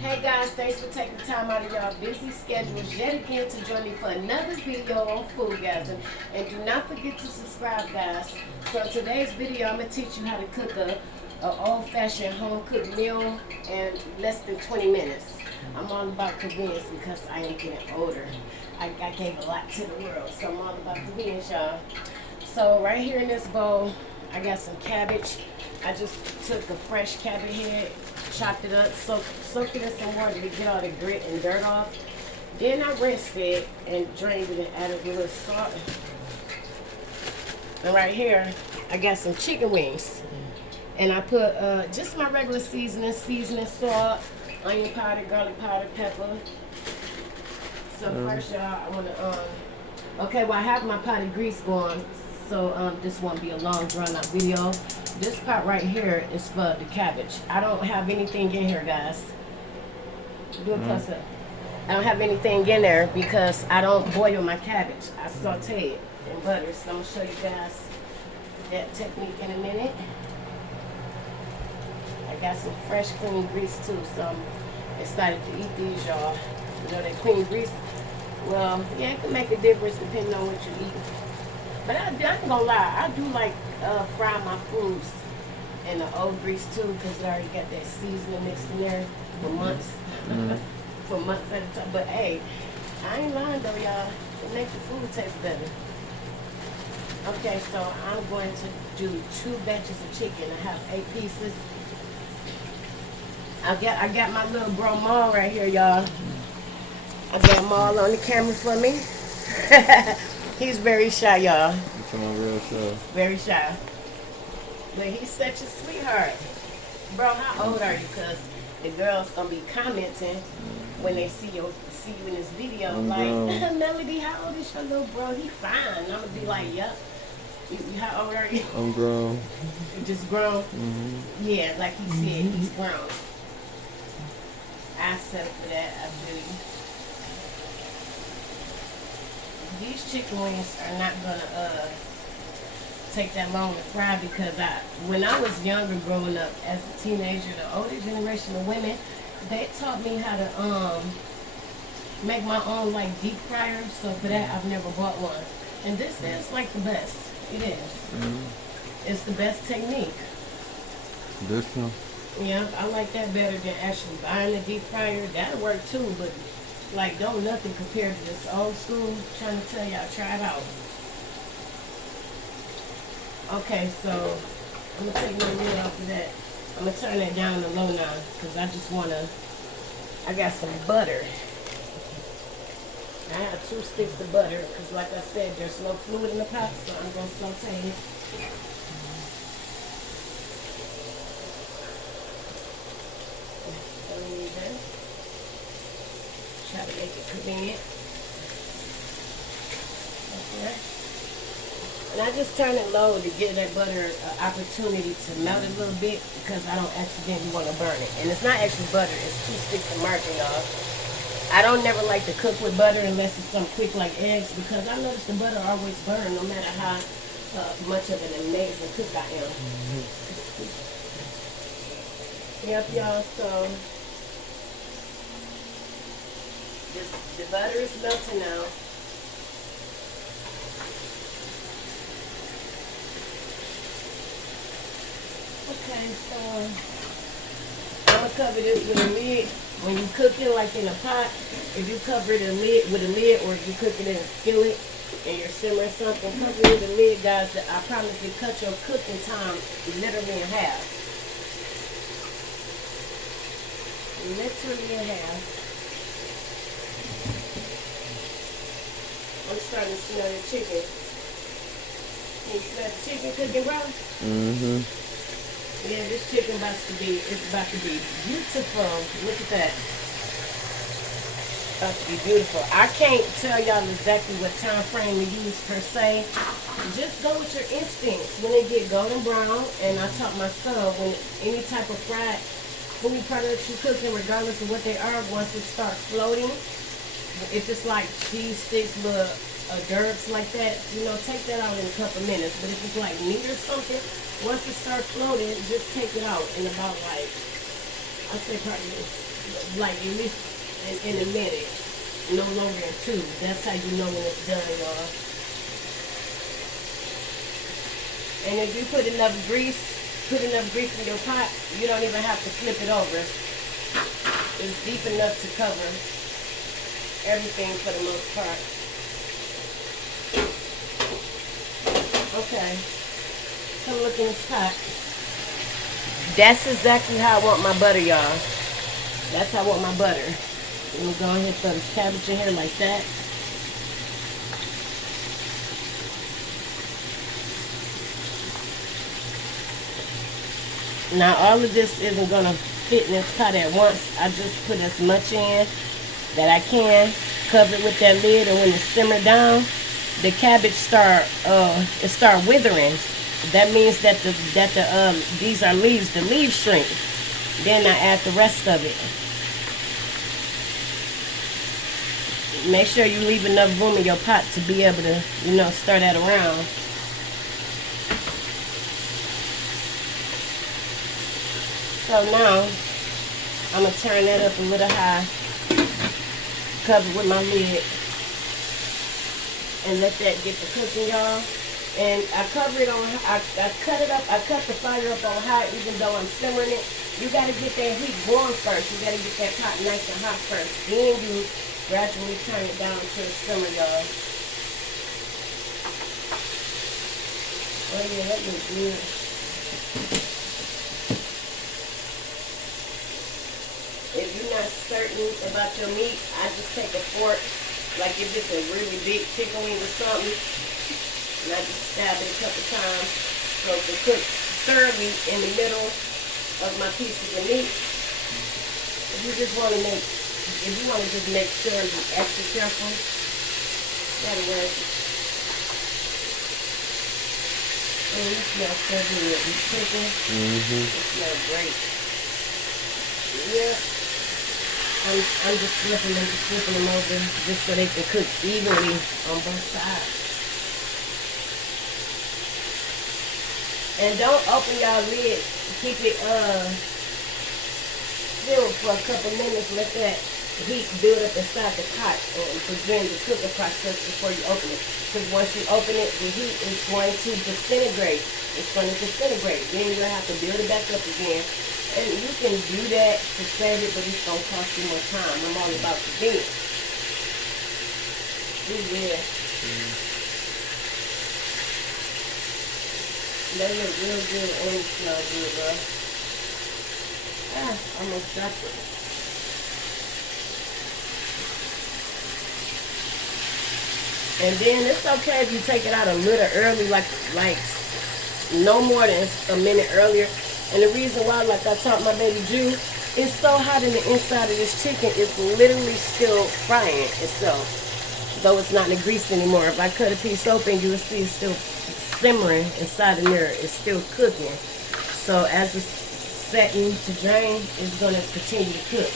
Hey guys, thanks for taking time out of y'all busy schedules yet again to join me for another video on food, guys. And do not forget to subscribe, guys. So today's video, I'm going to teach you how to cook a old-fashioned home-cooked meal in less than 20 minutes. I'm all about convenience because I am getting older. I gave a lot to the world, so I'm all about convenience, y'all. So right here in this bowl, I got some cabbage. I just took a fresh cabbage head, chopped it up, soaked it in some water to get all the grit and dirt off. Then I rinsed it and drained it and added a little salt. And right here, I got some chicken wings. And I put just my regular seasoning, salt, onion powder, garlic powder, pepper. So first, y'all, I want to, okay, well, I have my pot of grease going, so this won't be a long, drawn-out video. This pot right here is for the cabbage. I don't have anything in here, guys. Do a close-up. I don't have anything in there because I don't boil my cabbage. I saute it in butter. So I'm going to show you guys that technique in a minute. I got some fresh, clean grease, too, so I'm excited to eat these, y'all. You know, that clean grease, well, yeah, it can make a difference depending on what you're eating. But I ain't gonna lie, I do like fry my foods in the old grease too, because it already got that seasoning mixed in there for months. For months at a time. But hey, I ain't lying though, y'all. It makes the food taste better. Okay, so I'm going to do 2 batches of chicken. I have 8 pieces. I got my little bro Maul right here, y'all. I got Maul on the camera for me. He's very shy, y'all. It's on real show. Very shy. But he's such a sweetheart. Bro, how old are you? Because the girls going to be commenting when they see you in this video. I'm like, grown. Melody, how old is your little bro? He fine. I'm going to be like, yup. How old are you? I'm grown. You just grown? Yeah, like he said, he's grown. I settle for that. I do. These chicken wings are not gonna take that long to fry because when I was younger growing up as a teenager, the older generation of women, they taught me how to make my own like deep fryer. So for that, I've never bought one. And this is like the best. It is. It's the best technique. This one? Yeah, I like that better than actually buying a deep fryer. That'll work too, but like don't nothing compared to this old school. I'm trying to tell y'all, try it out. Okay, so I'm gonna take my lid off of that. I'm gonna turn that down to low now because I got some butter. I have 2 sticks of butter because like I said, there's no fluid in the pot, so I'm gonna saute it. Try to make it convenient. Okay. And I just turn it low to give that butter an opportunity to melt a little bit because I don't accidentally want to burn it. And it's not actually butter, it's 2 sticks of margarine, y'all. I don't never like to cook with butter unless it's something quick like eggs because I notice the butter always burns no matter how much of an amazing cook I am. Yep, y'all, so the butter is melting now. Okay, so I'm gonna cover this with a lid. When you cook it like in a pot, if you cover it with a lid, or if you cook it in a skillet and you're simmering something, cover it with a lid, guys. I promise you, cut your cooking time literally in half. Literally in half. I'm starting to smell the chicken. Can you smell the chicken cooking, bro? Yeah, this chicken it's about to be beautiful. Look at that. It's about to be beautiful. I can't tell y'all exactly what time frame to use per se. Just go with your instincts. When they get golden brown, and I taught my son, when any type of fried food products you're cooking, regardless of what they are, once it starts floating, if it's like cheese sticks, little dirt like that, you know, take that out in a couple minutes. But if it's like meat or something, once it starts floating, just take it out in about like I say probably like at least in a minute, no longer than 2. That's how you know when it's done, y'all. And if you put enough grease in your pot, you don't even have to flip it over. It's deep enough to cover everything for the most part. Okay, come look in this pot. That's exactly how I want my butter, y'all. That's how I want my butter. Let me go ahead and throw this cabbage in here like that. Now all of this isn't gonna fit in this pot at once. I just put as much in that I can, cover it with that lid, and when it simmer down, the cabbage start withering. That means that these are leaves. The leaves shrink. Then I add the rest of it. Make sure you leave enough room in your pot to be able to, stir that around. So now, I'm going to turn that up a little high, cover it with my lid, and let that get to cooking, y'all. And I cover it on, I cut it up, I cut the fire up on high even though I'm simmering it. You got to get that heat going first. You got to get that pot nice and hot first. Then you gradually turn it down to a simmer, y'all. Oh yeah, that looks good. If you're not certain about your meat, I just take a fork, like if it's a really big chicken wing or something, and I just stab it a couple times so it can cook thoroughly in the middle of my pieces of meat. If you want to just make sure you're extra careful, that'll work. And it smells so good. It's cooking. It smells great. Yeah. I'm just flipping them over just so they can cook evenly on both sides. And don't open y'all lid. Keep it sealed for a couple minutes. Let that heat build up inside the pot and begin the cooking process before you open it. Because once you open it, the heat is going to disintegrate. It's going to disintegrate. Then you'll have to build it back up again. And you can do that to save it, but it's going to cost you more time. I'm all about convenience. Ooh, yeah. That look real good and it smells good, bro. Almost dropped it. And then it's okay if you take it out a little early, like no more than a minute earlier. And the reason why, like I taught my baby Jew, it's so hot in the inside of this chicken, it's literally still frying itself, though it's not in the grease anymore. If I cut a piece open, you will see it's still simmering inside in there. It's still cooking. So as it's setting to drain, it's going to continue to cook.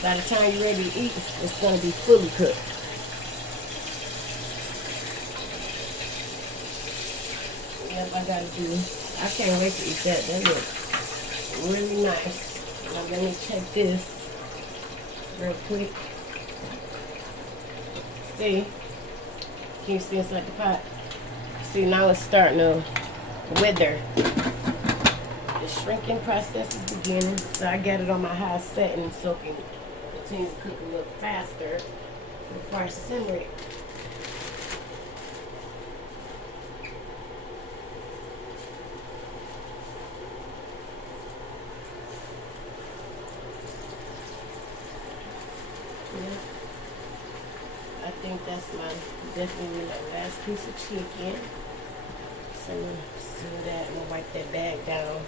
By the time you're ready to eat, it's going to be fully cooked. Yep, I got to do. I can't wait to eat that. That looks really nice. Now let me check this real quick. See? Can you see inside the pot? See, now it's starting to wither. The shrinking process is beginning. So I got it on my high setting so it can continue to cook a little faster before I simmer it. I think that's definitely my last piece of chicken. So I'm going to seal that and wipe that bag down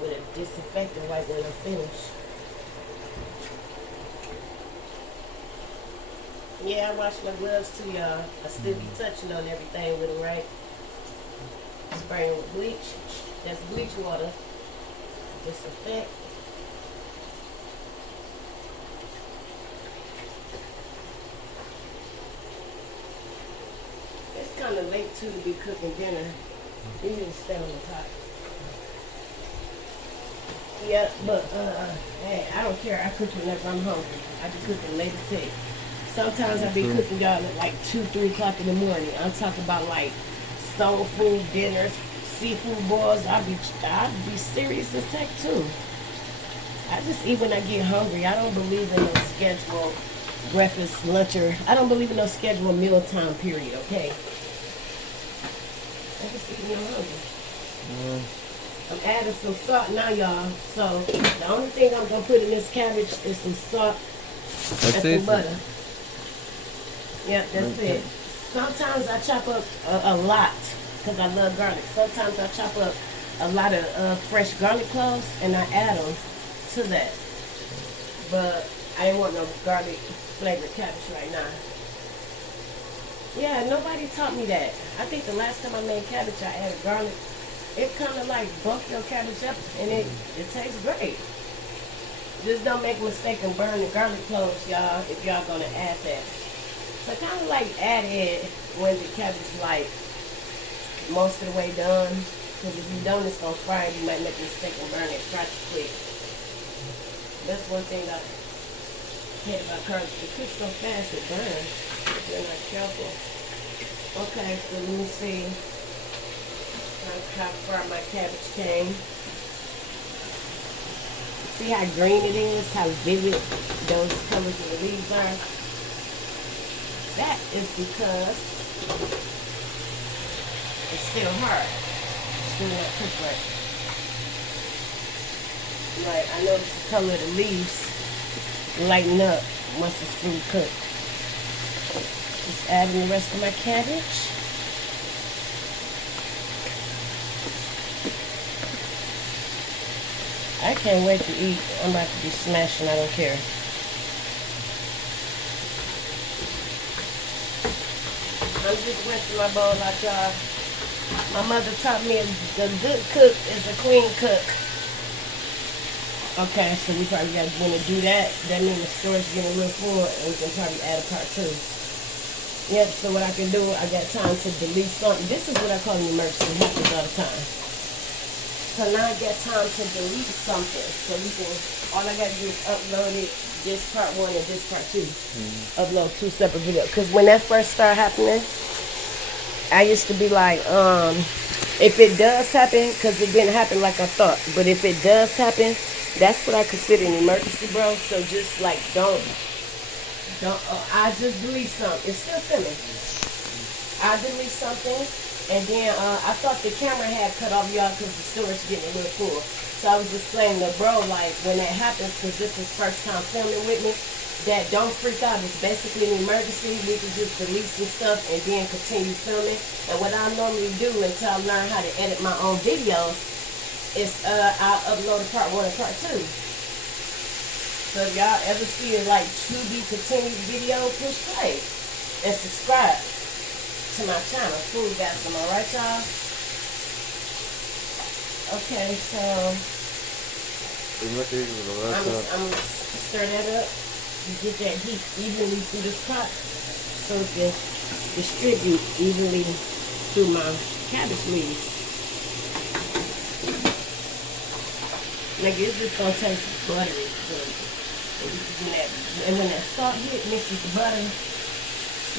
with a disinfectant wipe when I'm finished. Yeah, I wash my gloves too, y'all. I still be touching on everything with them, right? Spraying with bleach. That's bleach water. Disinfect. It's kind of late too to be cooking dinner. You need to stay on the pot. Yeah, but hey, I don't care. I cook whenever I'm hungry. I be cooking late at 6. Sometimes I be True. cooking y'all at like 2, 3 o'clock in the morning. I'm talking about like soul food dinners, seafood boils. I be serious as heck too. I just eat when I get hungry. I don't believe in no scheduled breakfast, lunch, or I don't believe in no scheduled mealtime period. Okay, I just eat when I'm hungry. Uh, I'm adding some salt now, y'all. So the only thing I'm gonna put in this cabbage is some salt I and taste some it. butter. Yeah, that's it. Sometimes I chop up a lot because I love garlic. Sometimes I chop up a lot of fresh garlic cloves and I add them to that. But I didn't want no garlic flavored cabbage right now. Yeah, nobody taught me that. I think the last time I made cabbage, I added garlic. It kind of like bulk your cabbage up and it tastes great. Just don't make a mistake and burn the garlic cloves, y'all, if y'all gonna add that. So kind of like add it when the cabbage like most of the way done. Because if you don't, it's gonna fry and you might make a mistake and burn it. Try to quick. That's one thing I hate about cabbage. It cooks so fast it burns if you're not careful. Okay, so let me see how far my cabbage came. See how green it is, how vivid those colors of the leaves are? That is because it's still hard. It's still not cooked right. Like, I noticed the color of the leaves lighten up once it's fully cooked. Just adding the rest of my cabbage. I can't wait to eat. I'm about to be smashing, I don't care. I'm just rinsing my bowl out, y'all. My mother taught me the good cook is a clean cook. Okay, so we probably got to do that. That means the storage getting a little full and we can probably add a part 2. Yep, so what I can do, I got time to delete something. This is what I call an emergency. It happens all the time. So now I got time to delete something. So we can, all I got to do is upload it, this part 1 and this part 2. Upload 2 separate videos. Because when that first started happening, I used to be like, if it does happen, because it didn't happen like I thought, but if it does happen, that's what I consider an emergency, bro. So just like, don't, I just delete something. It's still filming. I delete something. And then I thought the camera had cut off, y'all, because the storage getting a little full. So I was explaining to bro, like, when that happens, because this is first time filming with me, that don't freak out. It's basically an emergency. We can just delete some stuff and then continue filming. And what I normally do until I learn how to edit my own videos is I'll upload a part 1 and part 2. So if y'all ever see a like to be continued video, push play and subscribe to my channel, Food Gasm, alright y'all? Okay, so I'm gonna stir that up and get that heat evenly through this pot so it can distribute evenly through my cabbage leaves. Like it's just gonna taste buttery good. And when that salt hit mixes the butter,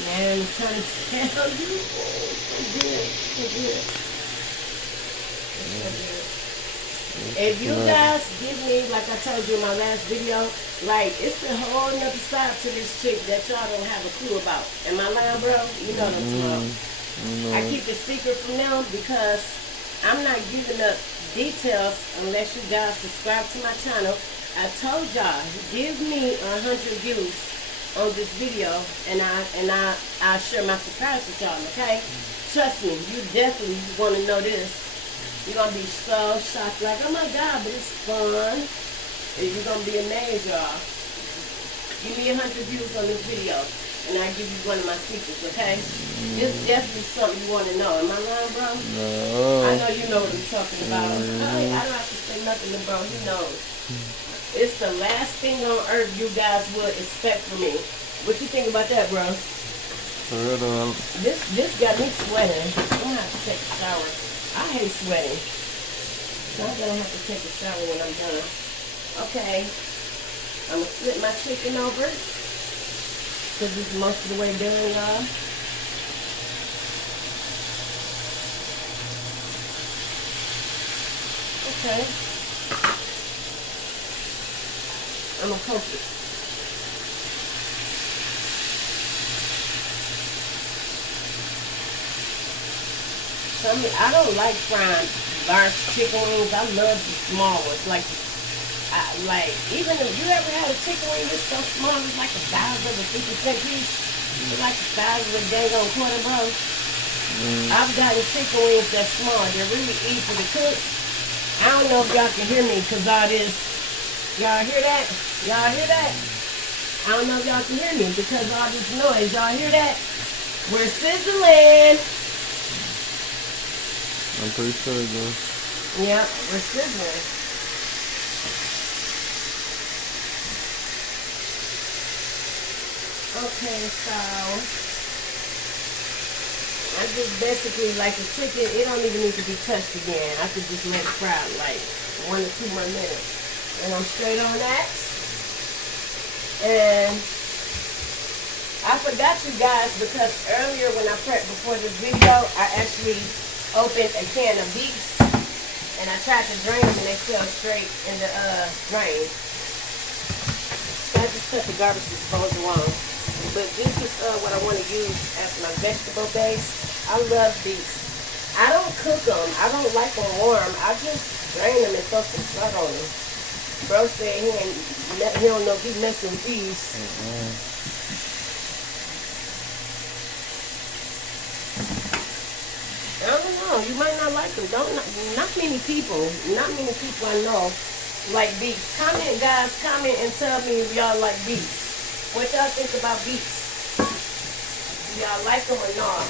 man, I'm trying to tell you, it's so good, so good. It's so good. If you guys give me, like I told you in my last video, like it's a whole nother side to this chick that y'all don't have a clue about. Am I lying, bro? You know what I'm talking about. I keep it secret from them because I'm not giving up details unless you guys subscribe to my channel. I told y'all, give me 100 views on this video and I'll share my surprise with y'all, okay? Trust me, you definitely want to know this. You're going to be so shocked, like, oh my God, but it's fun. You're going to be amazed, y'all. Give me 100 views on this video and I'll give you one of my secrets, okay? This is definitely something you want to know. Am I lying, bro? No. I know you know what I'm talking about. I don't have to say nothing to bro. He knows. It's the last thing on earth you guys would expect from me. What you think about that, bro? This got me sweating. I'm gonna have to take a shower. I hate sweating. So So I'm gonna have to take a shower when I'm done. Okay, I'm gonna flip my chicken over because it's most of the way done, y'all. Okay, I'm gonna cook it. I don't like frying large chicken wings. I love the small ones. Even if you ever had a chicken wing that's so small, it's like the size of a 50-cent piece. It's like the size of a dang on quarter, bro. I've gotten chicken wings that small. They're really easy to cook. I don't know if y'all can hear me because all this. Y'all hear that? Y'all hear that? I don't know if y'all can hear me because of all this noise. Y'all hear that? We're sizzling. I'm pretty sure, though. Yep, we're sizzling. Okay, so I just basically, like the chicken, it don't even need to be touched again. I could just let it fry like 1 or 2 more minutes. And I'm straight on that. And I forgot you guys because earlier when I prepped before this video, I actually opened a can of beets and I tried to drain them and they fell straight in the drain. So I just cut the garbage disposal on. But this is what I want to use as my vegetable base. I love beets. I don't cook them. I don't like them warm. I just drain them and throw some salt on them. Bro said he don't know if he messing with these. I don't know. You might not like them. Not many people I know like beets. Comment, guys. Comment and tell me if y'all like beets. What y'all think about beets? Do y'all like them or not?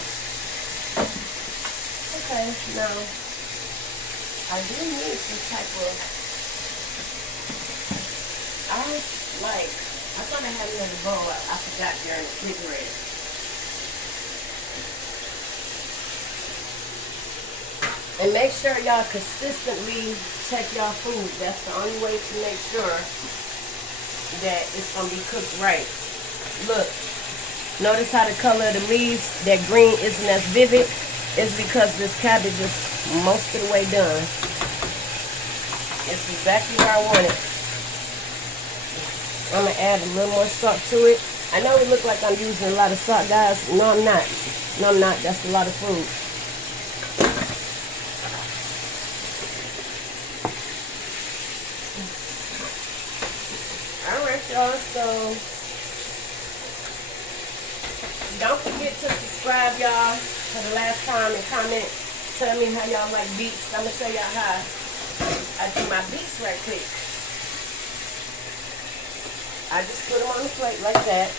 Okay, now I do need some type of. I thought I had another bowl. I forgot there in the refrigerator. And make sure y'all consistently check y'all food. That's the only way to make sure that it's going to be cooked right. Look, notice how the color of the leaves, that green isn't as vivid. It's because this cabbage is most of the way done. It's exactly where I want it. I'm going to add a little more salt to it. I know it looks like I'm using a lot of salt, guys. No, I'm not. No, I'm not. That's a lot of food. Alright, y'all, so don't forget to subscribe, y'all, for the last time and comment. Tell me how y'all like beets. I'm going to show y'all how I do my beets right quick. I just put them on the plate like that.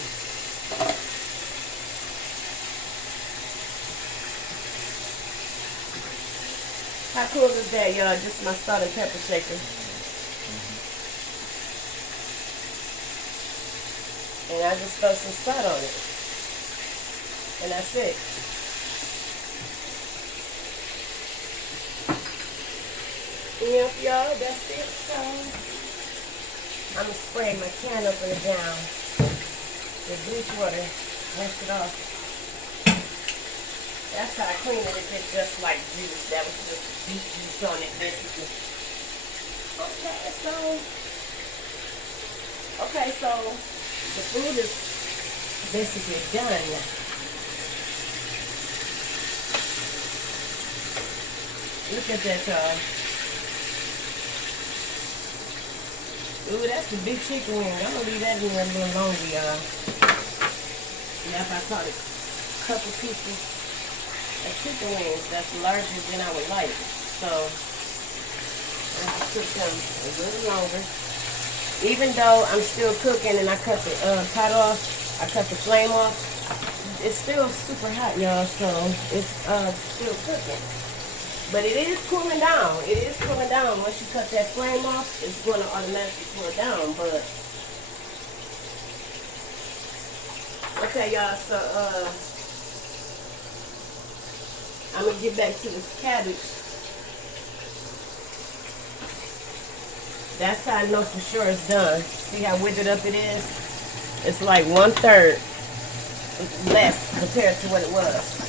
How cool is that, y'all? Just my salt and pepper shaker. And I just throw some salt on it. And that's it. Yep, y'all, that's it. So I'm going to spray my can opener down with bleach water. Rinse it off. That's how I clean it if it's just like juice. That was just deep juice on it, basically. Okay, so the food is basically done. Look at that, y'all. Ooh, that's a big chicken wing. I'm going to leave that in there a little longer, y'all. Yep, I caught a couple pieces of chicken wings that's larger than I would like. So, I just cook them a little longer. Even though I'm still cooking and I cut the pot off, I cut the flame off, it's still super hot, y'all, so it's still cooking. But it is cooling down. It is cooling down. Once you cut that flame off, it's going to automatically cool down. But okay, y'all. So I'm gonna get back to this cabbage. That's how I know for sure it's done. See how withered up it is? It's like 1/3 less compared to what it was.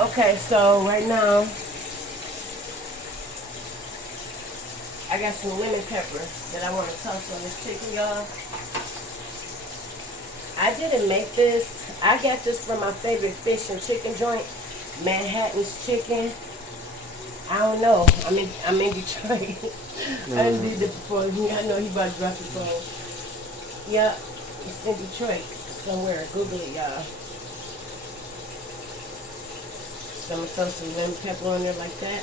Okay, so right now I got some lemon pepper that I want to toss on this chicken, y'all. I didn't make this. I got this from my favorite fish and chicken joint, Manhattan's Chicken. I don't know. I'm in Detroit. I didn't do that before. I know he about to drop his phone. Yeah, it's in Detroit somewhere. Google it, y'all. So I'm gonna throw some lemon pepper on there like that.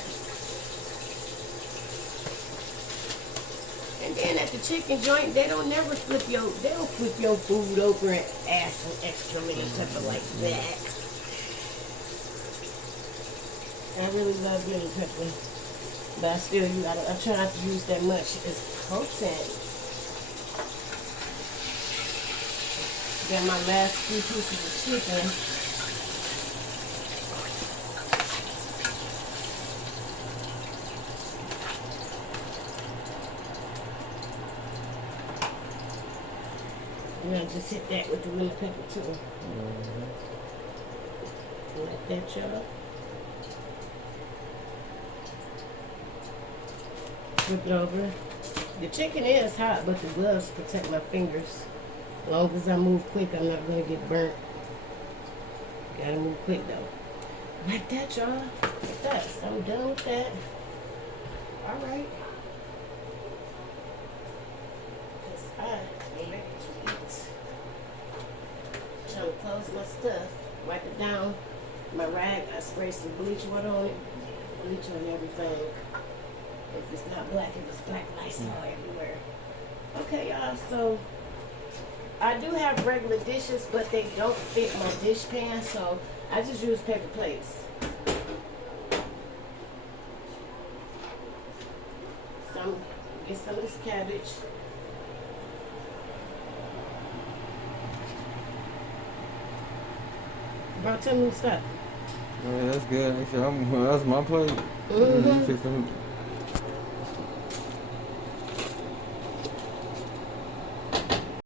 And then at the chicken joint, they don't flip your food over and add some extra lemon pepper like that. I really love lemon pepper, but I try not to use that much. It's potent. Got my last few pieces of chicken. And I just hit that with the lemon pepper too. Like that, y'all. Flip it over. The chicken is hot, but the gloves protect my fingers. As long as I move quick, I'm not gonna get burnt. Gotta move quick though. Like that, y'all. Like that. So I'm done with that. Alright. Because I am ready to eat. Trying to close my stuff. Wipe it down. My rag, I spray some bleach water on it. Bleach on everything. If it's not black, if it's black, Lysol everywhere. Okay, y'all, so I do have regular dishes, but they don't fit my dish pan, so I just use paper plates. Get some of this cabbage. Bro, tell me to stop. Yeah, that's good. That's my plate. Mm-hmm. You fix them.